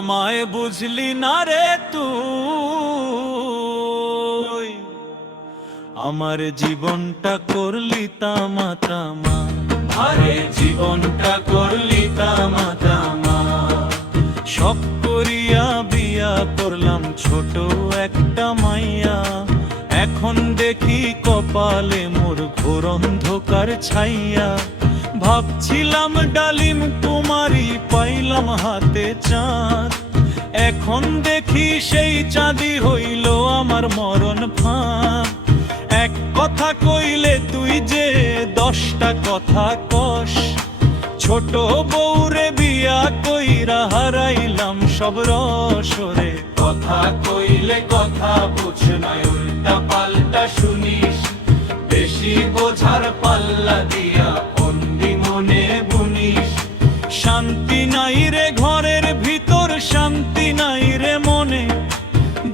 আমায় বুঝলি না রে তুই, আমার জীবনটা করলি তামা তামা, আরে জীবনটা করলি তামা তামা। শখ করিয়া বিয়া করলাম ছোট একটা মাইয়া, এখন দেখি কপালে মোর ঘোর অন্ধকার ছাইয়া। ভাবছিলাম ডালিম কুমারী, পাইলাম হাতে চাঁদ, এখন দেখি সেই চাঁদি হইল আমার মরণ ফাঁদ। এক কথা কইলে তুই যে 10টা কথা কস, ছোট বউরে বিয়া কইরা হারাইলাম সব রসরে। কথা কইলে কথা বুঝ নাই, উল্টা পাল্টা শুনিস, বেশি বোঝার পাল্লা দিয়া বন্দি মনে বুনিস। শান্তি নাই রে ঘরের ভিতর, শান্তি নাই রে মনে,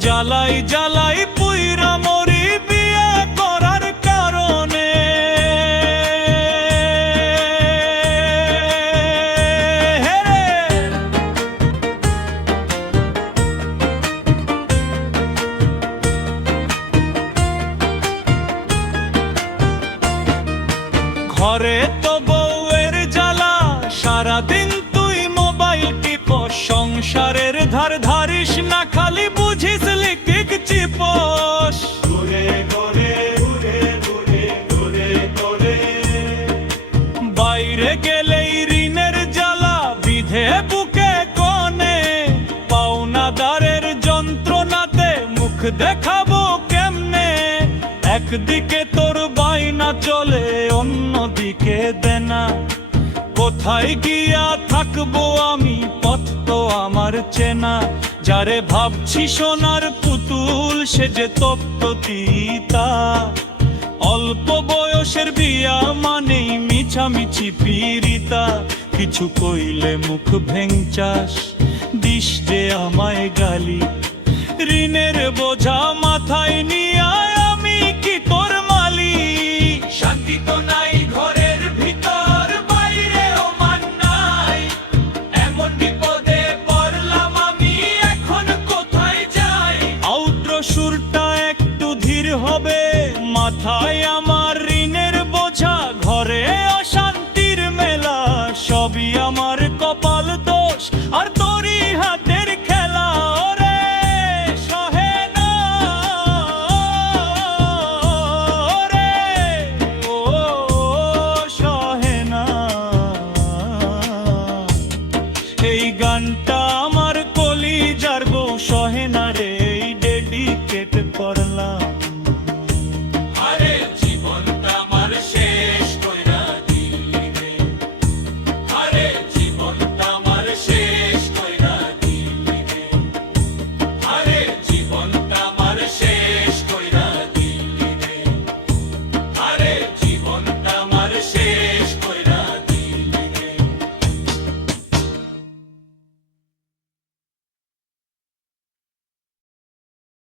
জ্বালাই জ্বালাই পুইরা মরি বিয়ে করার কারণে। ঘরে তো বউয়ের জ্বালা, সারাদিন তুই মোবাইল টিপস, সংসারের ধার ধারিস না, খালি বুঝিস লিটিক চিপস। ঘুরে ঘুরে ঘুরে ঘুরে ঘুরে ঘুরে বাইরে গেলেই ঋণের জ্বালা বিধে বুকে কোণে, পাওনাদারের যন্ত্রণাতে মুখ দেখাবো কেমনে। একদিকে তোর বাইনা চলে, অন্যদিকে দেনা, কোথায় গিয়া থাকবো আমি, পথ তো আমার চেনা। যারে ভাবছি সোনার পুতুল, সে যে তপ্ত তিতা। অল্প বয়সের বিয়া মানেই মিছামিছি পিরিতা, কিছু কইলে মুখ ভেঙচাস, দিস যে আমায় গালি। ঋণের বোঝা মাথায় নিয়া আমি কি তোর মালিক? শান্তি তো নাই ঘরের ভিতর, বাইরেও মান নাই, এমন বিপদে পড়লাম আমি, এখন কোথায় যাই? আউদ্র সুরটা একটু ধীর হবে, মাথায় আমার ঋণের বোঝা, ঘরে অশান্তির মেলা, সবই আমার